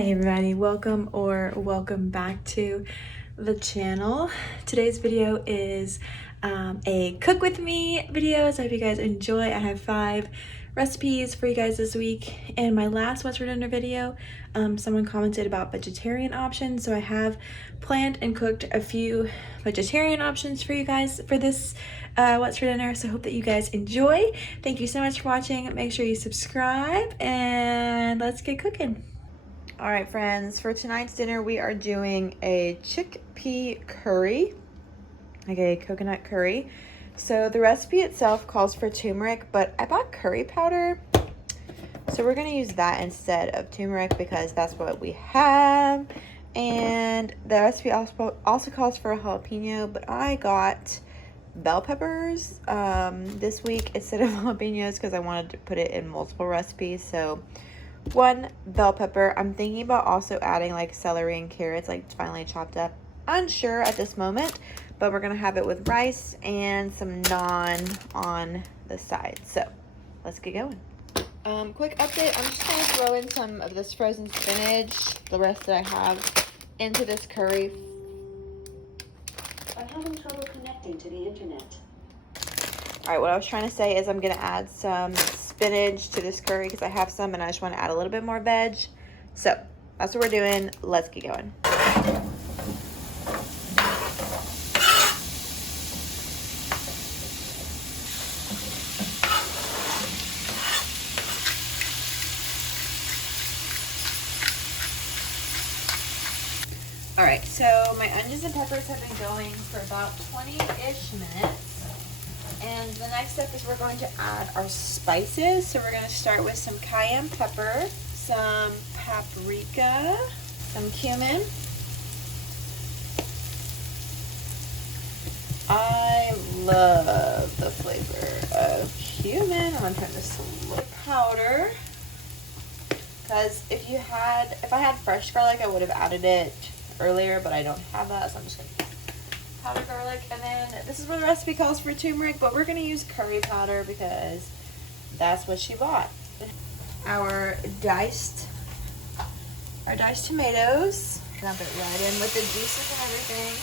Hi everybody, welcome back to the channel. Today's video is a cook with me video, so I hope you guys enjoy. I have 5 recipes for you guys this week. In my last What's for Dinner video, someone commented about vegetarian options, so I have planned and cooked a few vegetarian options for you guys for this What's for Dinner, so I hope that you guys enjoy. Thank you so much for watching. Make sure you subscribe and let's get cooking. All right, friends, for tonight's dinner, we are doing a chickpea curry, like a coconut curry. So the recipe itself calls for turmeric, but I bought curry powder. So we're gonna use that instead of turmeric because that's what we have. And the recipe also calls for a jalapeno, but I got bell peppers this week instead of jalapenos because I wanted to put it in multiple recipes. So 1 bell pepper. I'm thinking about also adding like celery and carrots, like finely chopped up. Unsure at this moment, but we're gonna have it with rice and some naan on the side. So let's get going. Quick update. I'm just gonna throw in some of this frozen spinach, the rest that I have, into this curry. I'm having trouble connecting to the internet. All right, what I was trying to say is I'm gonna add some spinach to this curry because I have some and I just want to add a little bit more veg. So that's what we're doing. Let's get going. All right, so my onions and peppers have been going for about 20-ish minutes. And the next step is we're going to add our spices. So we're going to start with some cayenne pepper, some paprika, some cumin. I love the flavor of cumin. I'm going to turn this to a little powder. Because if I had fresh garlic, I would have added it earlier, but I don't have that, so I'm just going to powder garlic. And then this is where the recipe calls for turmeric, but we're going to use curry powder because that's what she bought. Our diced tomatoes. Dump it right in with the juices and everything.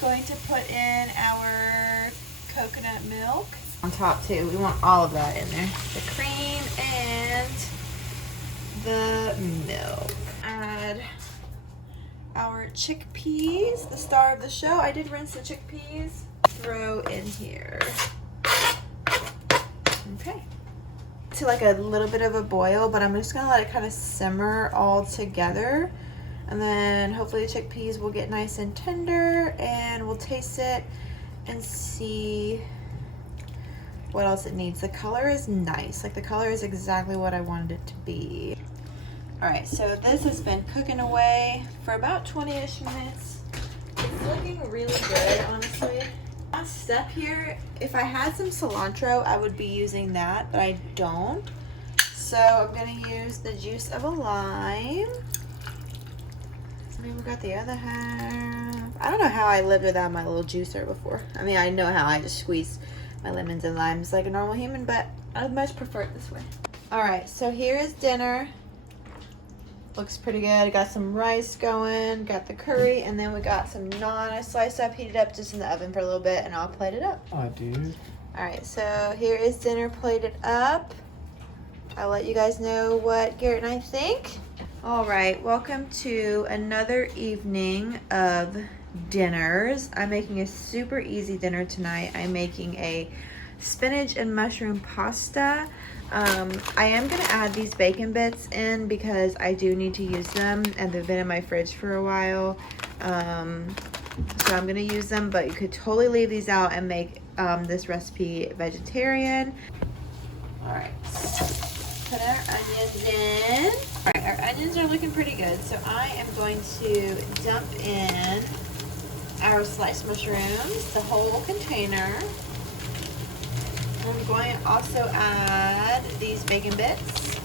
Going to put in our coconut milk on top too. We want all of that in there. The cream and the milk. Add our chickpeas, the star of the show. I did rinse the chickpeas. Throw in here. Okay. To like a little bit of a boil, but I'm just gonna let it kind of simmer all together. And then hopefully the chickpeas will get nice and tender and we'll taste it and see what else it needs. The color is nice. Like the color is exactly what I wanted it to be. All right, so this has been cooking away for about 20-ish minutes. It's looking really good, honestly. Last step here, if I had some cilantro, I would be using that, but I don't. So I'm gonna use the juice of a lime. I mean, we got the other half. I don't know how I lived without my little juicer before. I mean, I know how I just squeeze my lemons and limes like a normal human, but I much prefer it this way. All right, so here is dinner. Looks pretty good. Got some rice going, got the curry, and then we got some naan I sliced up, heated up just in the oven for a little bit, and I'll plate it up. Oh, dude. All right, so here is dinner plated up. I'll let you guys know what Garrett and I think. All right, welcome to another evening of dinners. I'm making a super easy dinner tonight. I'm making a spinach and mushroom pasta. I am going to add these bacon bits in because I do need to use them and they've been in my fridge for a while. So I'm going to use them, but you could totally leave these out and make this recipe vegetarian. All right, put our onions in. All right, our onions are looking pretty good. So I am going to dump in our sliced mushrooms, the whole container. I'm going to also add these bacon bits.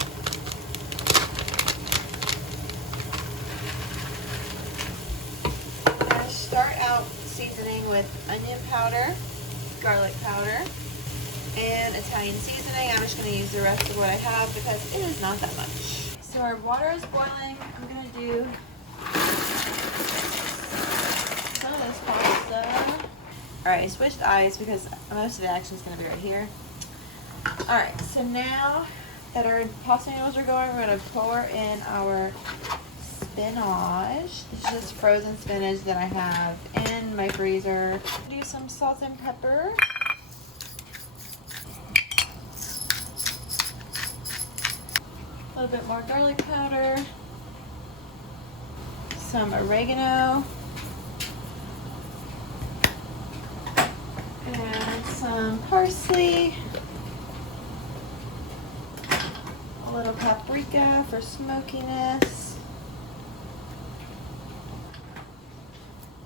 I'm going to start out seasoning with onion powder, garlic powder, and Italian seasoning. I'm just going to use the rest of what I have because it is not that much. So our water is boiling. I'm going to do some of this pasta. Alright, I switched eyes because most of the action is going to be right here. Alright, so now that our pasta noodles are going, we're going to pour in our spinach. This is just frozen spinach that I have in my freezer. Do some salt and pepper. A little bit more garlic powder. Some oregano. And some parsley. A little paprika for smokiness.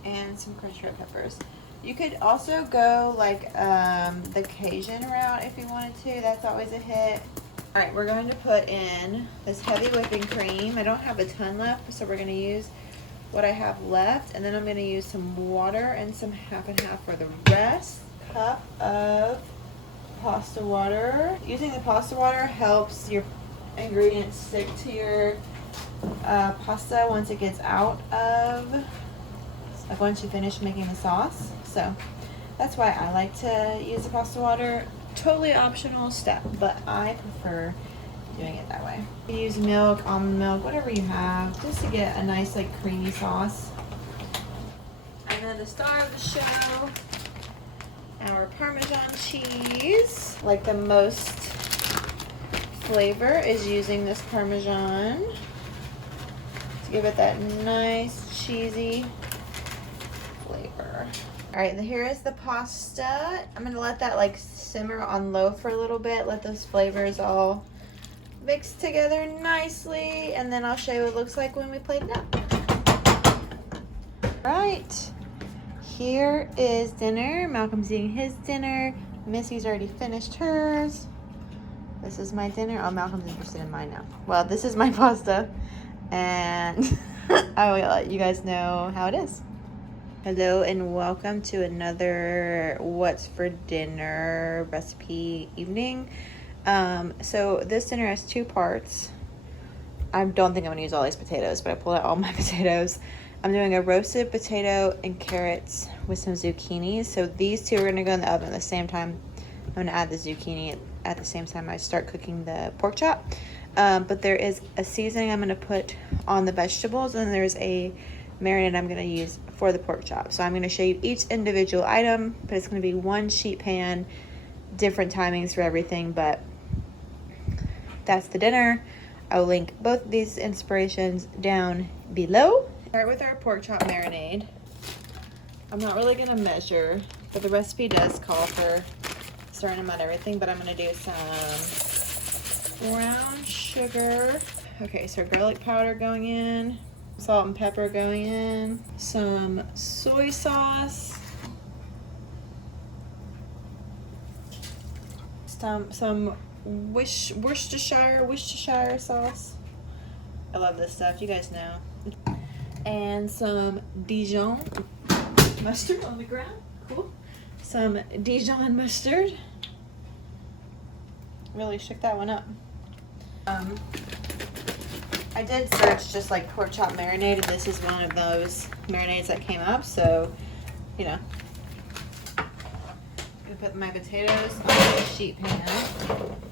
And some crushed red peppers. You could also go like the Cajun route if you wanted to. That's always a hit. All right, we're going to put in this heavy whipping cream. I don't have a ton left, so we're going to use what I have left, and then I'm going to use some water and some half and half for the rest. Cup of pasta water. Using the pasta water helps your ingredients stick to your pasta once it gets out of, like once you finish making the sauce. So that's why I like to use the pasta water. Totally optional step, but I prefer doing it that way. You use milk, almond milk, whatever you have, just to get a nice like creamy sauce. And then the star of the show, our Parmesan cheese. Like the most flavor is using this Parmesan to give it that nice cheesy flavor. All right, here is the pasta. I'm gonna let that like simmer on low for a little bit, let those flavors all mix together nicely, and then I'll show you what it looks like when we plate it up. Right, here is dinner. Malcolm's eating his dinner. Missy's already finished hers. This is my dinner. Oh, Malcolm's interested in mine now. Well, this is my pasta, and I will let you guys know how it is. Hello and welcome to another what's for dinner recipe evening. So this dinner has two parts. I don't think I'm gonna use all these potatoes, but I pulled out all my potatoes. I'm doing a roasted potato and carrots with some zucchini. So these two are gonna go in the oven at the same time. I'm gonna add the zucchini at the same time I start cooking the pork chop. But there is a seasoning I'm gonna put on the vegetables, and there's a marinade I'm gonna use for the pork chop. So I'm gonna show you each individual item, but it's gonna be one sheet pan, different timings for everything, but that's the dinner. I'll link both of these inspirations down below. Start with our pork chop marinade. I'm not really gonna measure, but the recipe does call for a certain amount of everything, but I'm gonna do some brown sugar. Okay, so garlic powder going in, salt and pepper going in, some soy sauce, some Worcestershire sauce. I love this stuff, you guys know. And some Dijon mustard on the ground. Cool. Some Dijon mustard. Really shook that one up. I did search just like pork chop marinade, and this is one of those marinades that came up, so you know. I'm gonna put my potatoes on the sheet pan.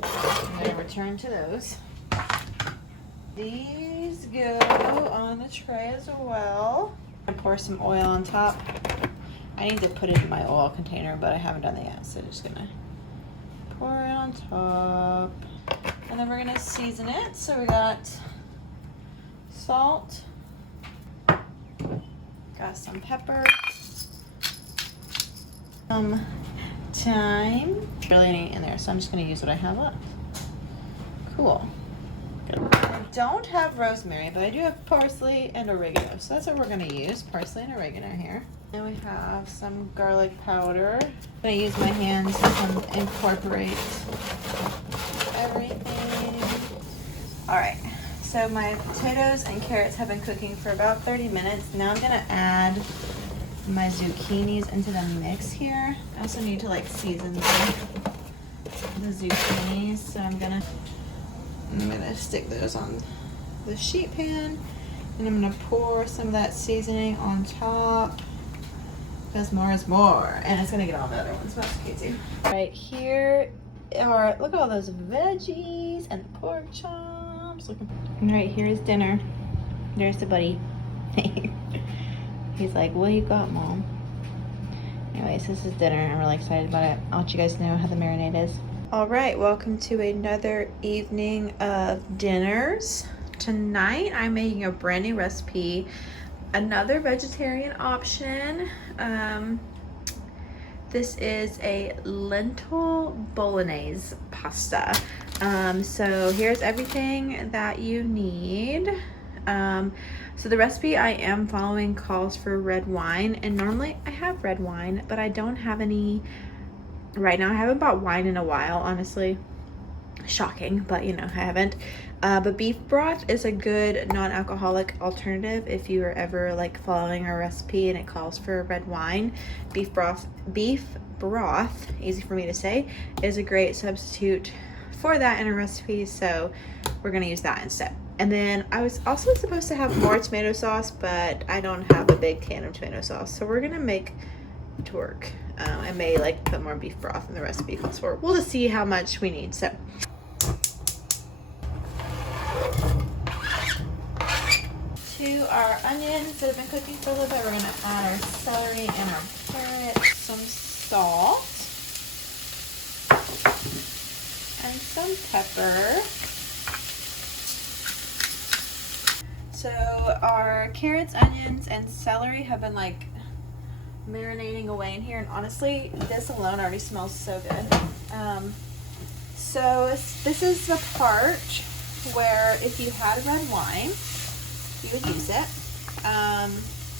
I'm gonna return to those. These go on the tray as well. I'm gonna pour some oil on top. I need to put it in my oil container, but I haven't done that yet, so just gonna pour it on top. And then we're gonna season it. So we got salt, got some pepper, some thyme. Really ain't in there, so I'm just gonna use what I have left. Cool. I don't have rosemary, but I do have parsley and oregano, so that's what we're gonna use, parsley and oregano here. And we have some garlic powder. I'm gonna use my hands to incorporate everything. All right, so my potatoes and carrots have been cooking for about 30 minutes. Now I'm gonna add my zucchinis into the mix here. I also need to like season the zucchinis, so I'm gonna stick those on the sheet pan, And I'm gonna pour some of that seasoning on top because more is more. And it's gonna get all the other ones, so that's okay too. Right here are, look at all those veggies and the pork chops. And right here is dinner. There's the buddy. He's like, what you got, Mom? Anyways, this is dinner. I'm really excited about it. I'll let you guys know how the marinade is. All right, welcome to another evening of dinners. Tonight, I'm making a brand new recipe, another vegetarian option. This is a lentil bolognese pasta. So here's everything that you need. So the recipe I am following calls for red wine, and normally I have red wine, but I don't have any right now. I haven't bought wine in a while, honestly. Shocking, but you know, I haven't. But beef broth is a good non-alcoholic alternative if you are ever like following a recipe and it calls for red wine. Beef broth, easy for me to say, is a great substitute for that in a recipe, so we're gonna use that instead. And then I was also supposed to have more tomato sauce, but I don't have a big can of tomato sauce, so we're gonna make it work. I may like put more beef broth in the recipe calls for. We'll just see how much we need. So to our onions that have been cooking for a little bit, we're gonna add our celery and our carrots, some salt, and some pepper. So our carrots, onions, and celery have been like marinating away in here, and honestly, this alone already smells so good. So this is the part where if you had red wine, you would use it.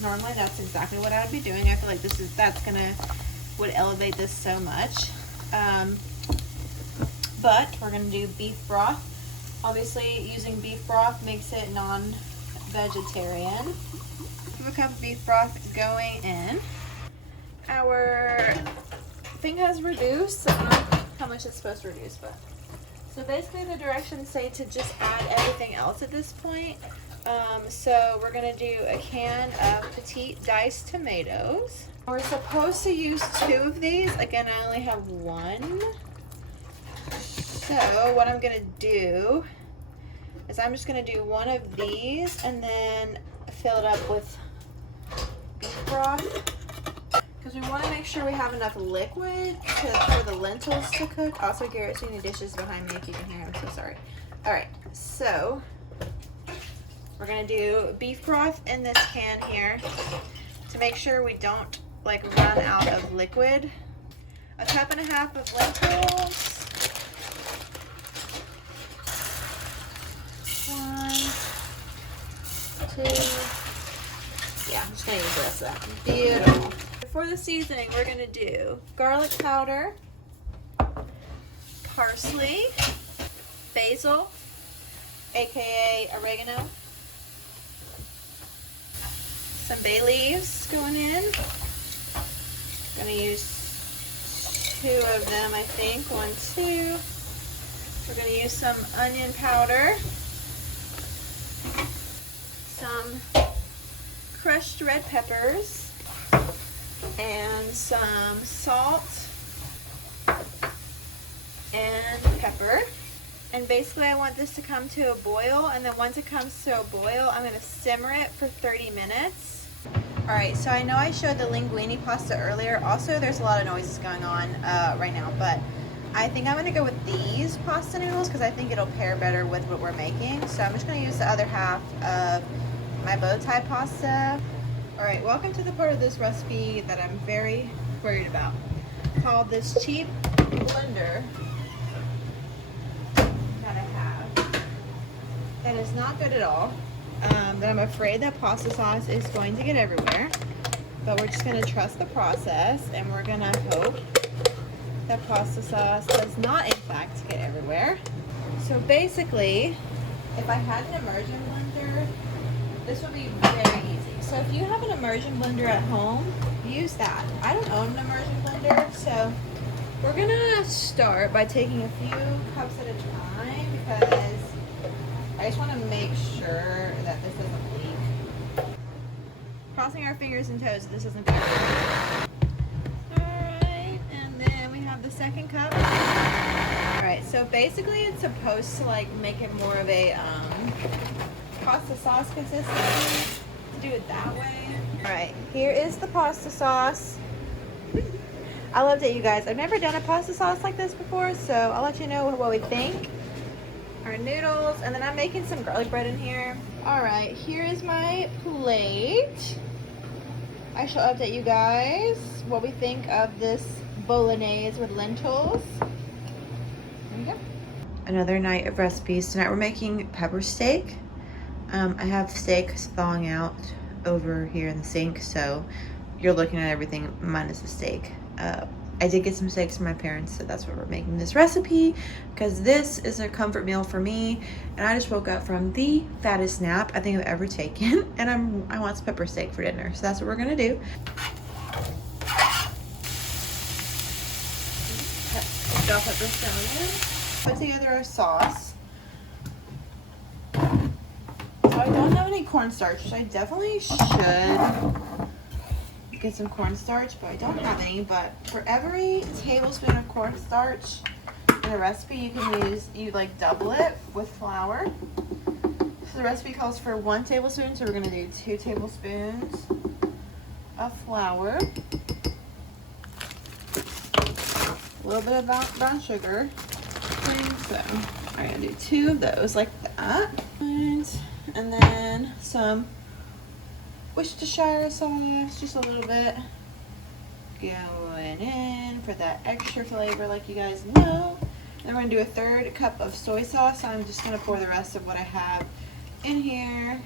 Normally that's exactly what I would be doing. I feel like would elevate this so much. But we're gonna do beef broth. Obviously, using beef broth makes it non-vegetarian. Have a cup of beef broth going in. Our thing has reduced. I don't know how much it's supposed to reduce, but so basically the directions say to just add everything else at this point. So we're gonna do a can of petite diced tomatoes. We're supposed to use 2 of these. Again, I only have 1. So what I'm gonna do is I'm just gonna do 1 of these and then fill it up with beef broth, because we want to make sure we have enough liquid for the lentils to cook. Also, Garrett's doing the dishes behind me if you can hear him, so sorry. All right, so we're gonna do beef broth in this can here to make sure we don't like run out of liquid. A cup and a half of lentils. 1, 2. Yeah, I'm just gonna use the rest of that. Beautiful. For the seasoning, we're gonna do garlic powder, parsley, basil, aka oregano, some bay leaves going in. Gonna use 2 of them, I think. 1, 2. We're gonna use some onion powder, some crushed red peppers, and some salt and pepper. And basically I want this to come to a boil, and then once it comes to a boil, I'm gonna simmer it for 30 minutes. All right, so I know I showed the linguine pasta earlier. Also, there's a lot of noises going on right now, but I think I'm gonna go with these pasta noodles because I think it'll pair better with what we're making. So I'm just gonna use the other half of my bow tie pasta. All right, welcome to the part of this recipe that I'm very worried about, called this cheap blender that I have. That is not good at all. That I'm afraid that pasta sauce is going to get everywhere, but we're just gonna trust the process, and we're gonna hope that pasta sauce does not in fact get everywhere. So basically, if I had an immersion blender, this would be very easy. So if you have an immersion blender at home, use that. I don't own an immersion blender, so we're gonna start by taking a few cups at a time because I just want to make sure that this doesn't leak. Crossing our fingers and toes that this doesn't go. Alright, and then we have the second cup. Alright, so basically it's supposed to like make it more of a pasta sauce consistency. To do it that way. Alright, here is the pasta sauce. I loved it, you guys. I've never done a pasta sauce like this before, so I'll let you know what we think. Our noodles, and then I'm making some garlic bread in here. Alright, here is my plate. I shall update you guys what we think of this bolognese with lentils. There you go. Another night of recipes. Tonight we're making pepper steak. I have steak thawing out over here in the sink, so you're looking at everything minus the steak. I did get some steaks from my parents, so that's why we're making this recipe, because this is a comfort meal for me, and I just woke up from the fattest nap I think I've ever taken, and I want some pepper steak for dinner, so that's what we're gonna do. Bell peppers down in. Put together our sauce. So I don't have any cornstarch, which I definitely should get some cornstarch, but I don't have any. But for every tablespoon of cornstarch in a recipe, you like double it with flour. So the recipe calls for 1 tablespoon, so we're gonna do 2 tablespoons of flour, a little bit of brown sugar. So I'm gonna do 2 of those like that, and then some Worcestershire sauce, just a little bit going in for that extra flavor, like you guys know. Then we're gonna do a 1/3 cup of soy sauce. So I'm just gonna pour the rest of what I have in here.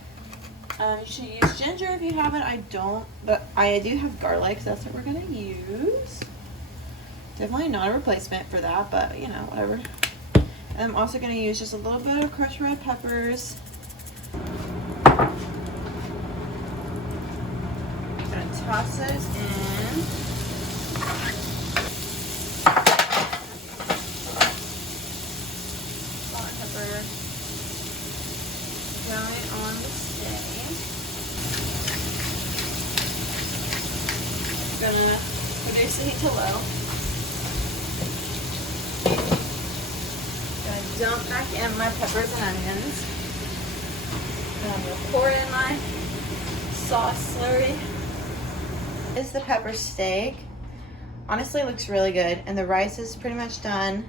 You should use ginger if you haven't. I don't, but I do have garlic, so that's what we're gonna use. Definitely not a replacement for that, but you know, whatever. And I'm also gonna use just a little bit of crushed red peppers. Toss those in. Salt and pepper going on the steak. Gonna reduce the heat to low. Gonna dump back in my peppers and onions. And I'm gonna pour in my sauce slurry. Is the pepper steak. Honestly, it looks really good, and the rice is pretty much done.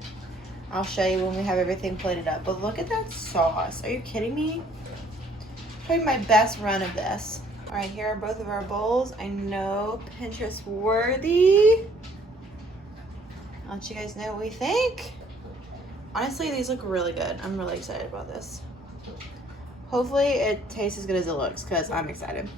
I'll show you when we have everything plated up, but look at that sauce. Are you kidding me? Probably my best run of this. All right, here are both of our bowls. I know Pinterest worthy. I'll let you guys know what we think. Honestly, these look really good. I'm really excited about this. Hopefully it tastes as good as it looks, because I'm excited.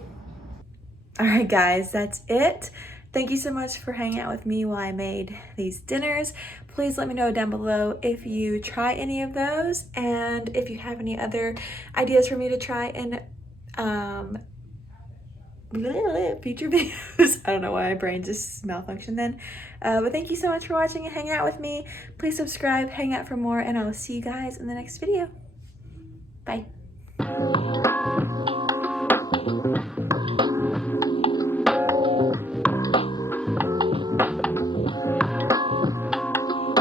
All right, guys, that's it. Thank you so much for hanging out with me while I made these dinners. Please let me know down below if you try any of those, and if you have any other ideas for me to try in future videos. I don't know why my brain just malfunctioned then. But thank you so much for watching and hanging out with me. Please subscribe, hang out for more, and I will see you guys in the next video. Bye.